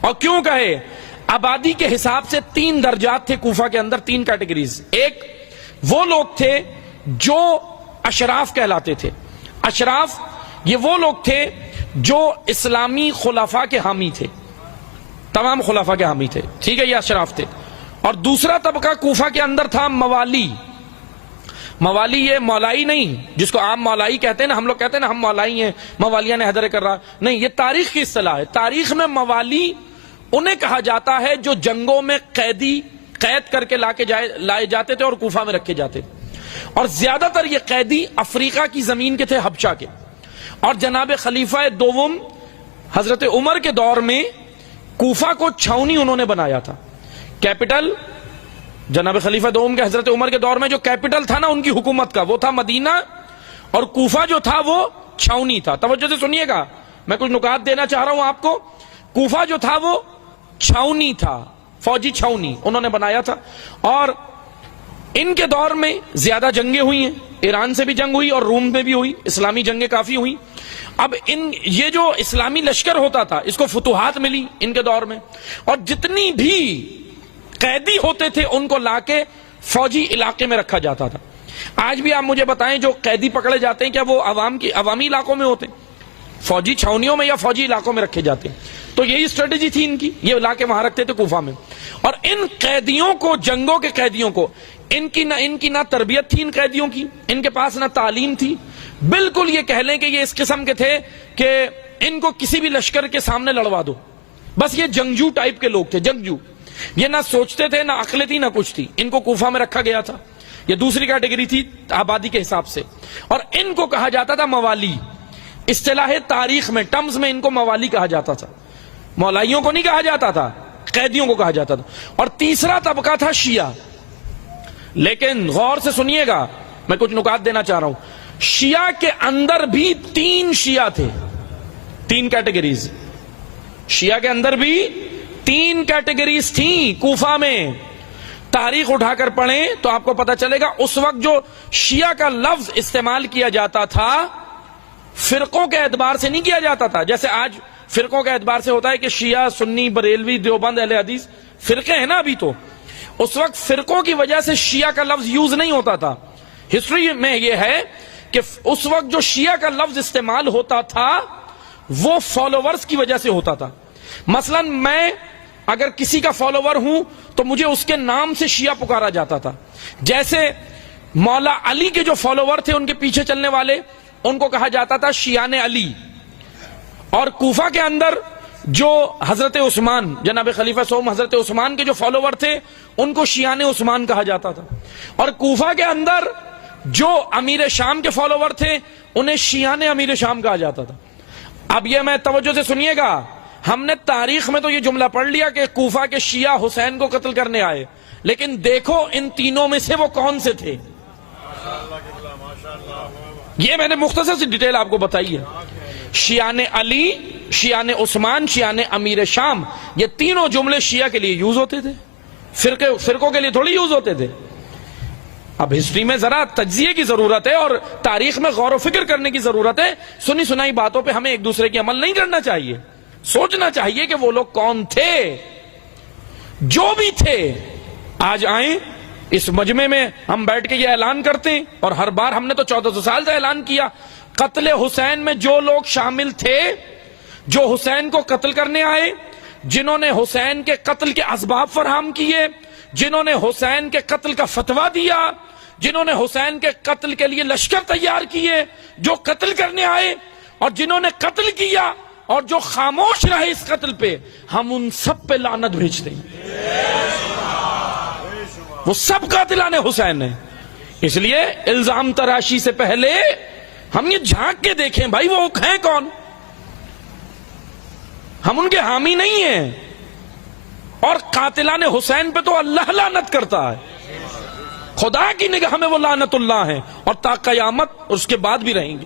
اور کیوں کہے؟ آبادی کے حساب سے 3 درجات تھے کوفہ کے اندر، 3 کیٹیگریز۔ ایک وہ لوگ تھے جو اشراف کہلاتے تھے۔ اشراف یہ وہ لوگ تھے جو اسلامی خلفاء کے حامی تھے، تمام خلفاء کے حامی تھے، ٹھیک ہے، یہ اشراف تھے۔ اور دوسرا طبقہ کوفہ کے اندر تھا موالی۔ موالی یہ مولائی نہیں جس کو عام مولائی کہتے ہیں نا، ہم لوگ کہتے ہیں نا ہم مولائی ہیں، موالیہ نے حیدر کر رہا، نہیں، یہ تاریخ کی اصطلاح ہے۔ تاریخ میں موالی انہیں کہا جاتا ہے جو جنگوں میں قید کر کے لائے جاتے تھے اور کوفہ میں رکھے جاتے تھے، اور زیادہ تر یہ قیدی افریقہ کی زمین کے تھے، حبشہ کے۔ اور جناب خلیفہ دوم حضرت عمر کے دور میں کوفہ کو چھاؤنی انہوں نے بنایا تھا، کیپٹل۔ جناب خلیفہ دوم کے حضرت عمر کے دور میں جو کیپٹل تھا نا ان کی حکومت کا، وہ تھا مدینہ، اور کوفہ جو تھا وہ چھاؤنی تھا۔ توجہ سے سنیے گا، میں کچھ نکات دینا چاہ رہا ہوں آپ کو۔ کوفہ جو تھا وہ چھاؤنی تھا، فوجی چھاؤنی انہوں نے بنایا تھا۔ اور ان کے دور میں زیادہ جنگیں ہوئی ہیں، ایران سے بھی جنگ ہوئی اور روم میں بھی ہوئی، اسلامی جنگیں کافی ہوئی۔ اب یہ جو اسلامی لشکر ہوتا تھا اس کو فتوحات ملی ان کے دور میں، اور جتنی بھی قیدی ہوتے تھے ان کو لا کے فوجی علاقے میں رکھا جاتا تھا۔ آج بھی آپ مجھے بتائیں جو قیدی پکڑے جاتے ہیں کیا وہ عوامی علاقوں میں ہوتے ہیں؟ فوجی چھاؤنیوں میں یا فوجی علاقوں میں رکھے جاتے ہیں؟ تو یہی اسٹریٹجی تھی ان کی، یہ لا کے وہاں رکھتے تھے کوفہ میں۔ اور ان قیدیوں کو، جنگوں کے قیدیوں کو، ان کی نہ تربیت تھی ان قیدیوں کی، ان کے پاس نہ تعلیم تھی، بالکل یہ کہہ لیں کہ یہ اس قسم کے تھے کہ ان کو کسی بھی لشکر کے سامنے لڑوا دو، بس یہ جنگجو ٹائپ کے لوگ تھے، جنگجو۔ یہ نہ سوچتے تھے، نہ عقل تھی، نہ کچھ تھی۔ ان کو کوفہ میں رکھا گیا تھا، یہ دوسری کیٹیگری تھی آبادی کے حساب سے۔ اور ان کو کہا جاتا تھا موالی، اصطلاح تاریخ میں، ٹرمز میں ان کو موالی کہا جاتا تھا، مولائیوں کو نہیں کہا جاتا تھا، قیدیوں کو کہا جاتا تھا۔ اور تیسرا طبقہ تھا شیعہ۔ لیکن غور سے سنیے گا، میں کچھ نکات دینا چاہ رہا ہوں۔ شیعہ کے اندر بھی 3 شیعہ تھے، 3 کیٹیگریز۔ شیعہ کے اندر بھی 3 کیٹیگریز تھیں کوفہ میں۔ تاریخ اٹھا کر پڑھیں تو آپ کو پتا چلے گا اس وقت جو شیعہ کا لفظ استعمال کیا جاتا تھا فرقوں کے اعتبار سے نہیں کیا جاتا تھا، جیسے آج فرقوں کے اعتبار سے ہوتا ہے کہ شیعہ، سنی، بریلوی، دیوبند، اہل حدیث، فرقے ہیں نا ابھی تو۔ اس وقت فرقوں کی وجہ سے شیعہ کا لفظ یوز نہیں ہوتا تھا۔ ہسٹری میں یہ ہے کہ اس وقت جو شیعہ کا لفظ استعمال ہوتا تھا وہ فالوورز کی وجہ سے ہوتا تھا۔ مثلا میں اگر کسی کا فالوور ہوں تو مجھے اس کے نام سے شیعہ پکارا جاتا تھا۔ جیسے مولا علی کے جو فالوور تھے، ان کے پیچھے چلنے والے، ان کو کہا جاتا تھا شیعان علی۔ اور کوفہ کے اندر جو حضرت عثمان، جناب خلیفہ سوم حضرت عثمان کے جو فالوور تھے ان کو شیعان عثمان کہا جاتا تھا۔ اور کوفہ کے اندر جو امیر شام کے فالوور تھے انہیں شیعان امیر شام کہا جاتا تھا۔ اب یہ میں توجہ سے سنیے گا، ہم نے تاریخ میں تو یہ جملہ پڑھ لیا کہ کوفہ کے شیعہ حسین کو قتل کرنے آئے، لیکن دیکھو ان تینوں میں سے وہ کون سے تھے۔ یہ میں نے مختصر سی ڈیٹیل آپ کو بتائی ہے۔ شیعان علی، شیعان عثمان، شیعان امیر شام، یہ تینوں جملے شیعہ کے لیے یوز ہوتے تھے، فرقوں کے لیے تھوڑی یوز ہوتے تھے۔ اب ہسٹری میں ذرا تجزیے کی ضرورت ہے اور تاریخ میں غور و فکر کرنے کی ضرورت ہے۔ سنی سنائی باتوں پہ ہمیں ایک دوسرے کی عمل نہیں کرنا چاہیے، سوچنا چاہیے کہ وہ لوگ کون تھے۔ جو بھی تھے آج آئیں اس مجمع میں ہم بیٹھ کے یہ اعلان کرتے ہیں، اور ہر بار ہم نے تو 1400 سال سے اعلان کیا، قتل حسین میں جو لوگ شامل تھے، جو حسین کو قتل کرنے آئے، جنہوں نے حسین کے قتل کے اسباب فراہم کیے، جنہوں نے حسین کے قتل کا فتویٰ دیا، جنہوں نے حسین کے قتل کے لیے لشکر تیار کیے، جو قتل کرنے آئے اور جنہوں نے قتل کیا اور جو خاموش رہے اس قتل پہ، ہم ان سب پہ لعنت بھیجتے ہیں۔ وہ سب قاتلان حسین ہیں۔ اس لیے الزام تراشی سے پہلے ہم یہ جھانک کے دیکھیں بھائی وہ ہیں کون۔ ہم ان کے حامی نہیں ہیں، اور قاتلان حسین پہ تو اللہ لعنت کرتا ہے، خدا کی نگاہ میں وہ لعنت اللہ ہیں، اور تا قیامت اس کے بعد بھی رہیں گے۔